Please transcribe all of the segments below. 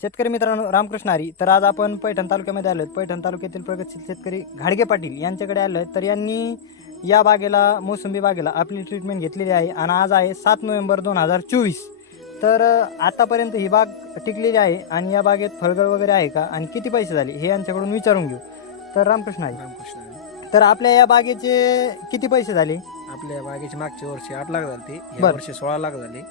शेतकरी मित्रांनो रामकृष्ण हरी. तर आज आपण पैठण तालुक्यामध्ये आलो पैठण तालुक्यातील प्रगतशील शेतकरी घाडगे पाटील यांच्याकडे आलो तर यांनी या बागेला मोसंबी बागेला आपली ट्रीटमेंट घेतलेली आहे आणि आज आहे सात नोव्हेंबर दोन हजार चोवीस. तर आतापर्यंत ही बाग टिकलेली आहे आणि या बागेत फळगळ वगैरे आहे का आणि किती पैसे झाले हे यांच्याकडून विचारून घेऊ. तर रामकृष्ण हरी. रामकृष्ण तर आपल्या या बागेचे किती पैसे झाले? आपल्या बागेची मागच्या वर्षी आठ लाख झाले ते बर. वर्षी सोळा लाख झाले.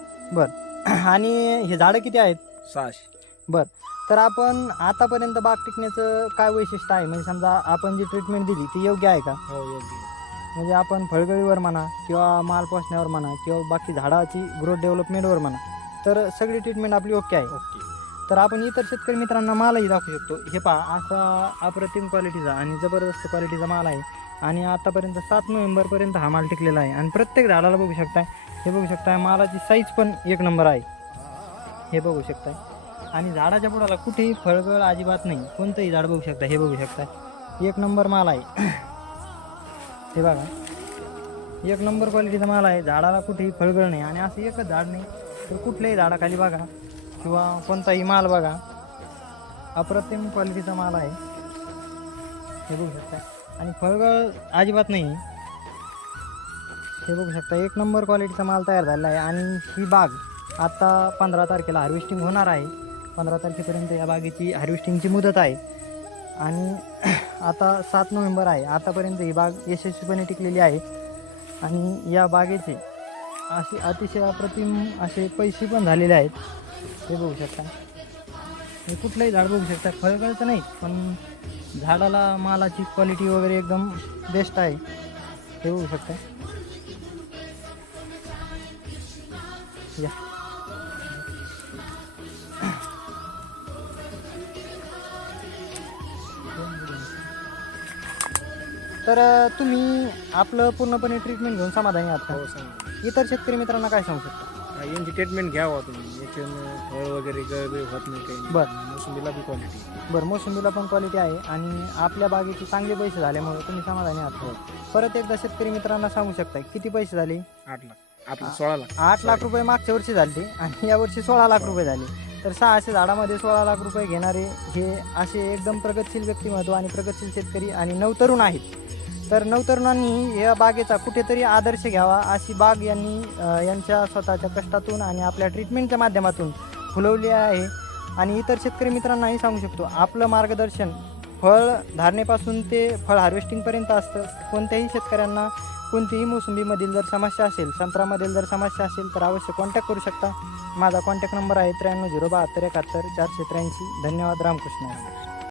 आणि हे झाडं किती आहेत? सहाशे. तर आपण आतापर्यंत बाग टिकण्याचं काय वैशिष्ट्य आहे? म्हणजे समजा आपण जी ट्रीटमेंट दिली ती योग्य आहे का? हो योग्य म्हणजे आपण फळगळीवर म्हणा किंवा माल पोसण्यावर म्हणा किंवा बाकी झाडाची ग्रोथ डेव्हलपमेंटवर म्हणा तर सगळी ट्रीटमेंट आपली ओके आहे. ओके. तर आपण इतर शेतकरी मित्रांना मालही दाखवू शकतो. हे पहा असा अप्रतिम क्वालिटीचा आणि जबरदस्त क्वालिटीचा माल आहे. आणि आतापर्यंत सात नोव्हेंबरपर्यंत हा माल टिकलेला आहे. आणि प्रत्येक झाडाला बघू शकताय हे बघू शकताय मालाची साईज पण एक नंबर आहे. हे बघू शकताय. आणि झाडाच्या बुडाला कुठेही फळगळ अजिबात नाही. कोणतंही झाड बघू शकता हे बघू शकता. एक नंबर माल आहे. हे बघा. एक नंबर क्वालिटीचा माल आहे. झाडाला कुठेही फळगळ नाही. आणि असं एकच झाड नाही तर कुठल्याही झाडाखाली बघा किंवा कोणताही माल बघा. अप्रतिम क्वालिटीचा माल आहे. हे बघू शकता. आणि फळगळ अजिबात नाही. हे बघू शकता. एक नंबर क्वालिटीचा माल तयार झालेला आहे. आणि ही बाग आता पंधरा तारखेला हार्वेस्टिंग होणार आहे. पंधरा तारखेपर्यंत या बागेची हार्वेस्टिंगची मुदत आहे. आणि आता सात नोव्हेंबर आहे. आतापर्यंत ही बाग यशस्वीपणे टिकलेली आहे. आणि या बागेचे असे अतिशय अप्रतिम असे पैसे पण झालेले आहेत. हे बघू शकता. हे कुठलंही झाड बघू शकता. फळगळचं नाही पण झाडाला मालाची क्वालिटी वगैरे एकदम बेस्ट आहे. हे बघू शकता. या. तर तुम्ही आपलं पूर्णपणे ट्रीटमेंट घेऊन समाधानी आहात का? हो सांगा इतर शेतकरी मित्रांना काय सांगू शकता? यांची ट्रीटमेंट घ्यावा तुम्ही. याच्यानं फळ वगैरे गळबे होत नाही काही बर. मोसंबीला बी क्वालिटी बरं मोसंबीला पण क्वालिटी आहे आणि आपल्या बागेचे चांगले पैसे झाल्यामुळे तुम्ही समाधानी आहात. हो. परत एकदा शेतकरी मित्रांना सांगू शकता किती पैसे झाले? आठ लाख. आपलं सोळा लाख. आठ लाख रुपये मागच्या वर्षी झाले आणि या वर्षी सोळा लाख रुपये झाले. तर सहाशे झाडामध्ये सोळा लाख रुपये घेणारे हे असे एकदम प्रगतशील व्यक्तिमत्व आणि प्रगतशील शेतकरी आणि नवतरुण आहेत. तर नवतरुणांनी या बागेचा कुठेतरी आदर्श घ्यावा अशी बाग यांनी यांच्या स्वतःच्या कष्टातून आणि आपल्या ट्रीटमेंटच्या माध्यमातून फुलवली आहे. आणि इतर शेतकरी मित्रांनाही सांगू शकतो आपलं मार्गदर्शन फळ धारणेपासून ते फळ हार्वेस्टिंगपर्यंत असतं. कोणत्याही शेतकऱ्यांना कोणतीही मोसंबीमधील जर समस्या असेल संत्रामधील जर समस्या असेल तर अवश्य कॉन्टॅक्ट करू शकता. माझा कॉन्टॅक्ट नंबर आहे त्र्याण्णव झिरो बहात्तर एकाहत्तर चारशे त्र्याऐंशी. धन्यवाद रामकृष्ण.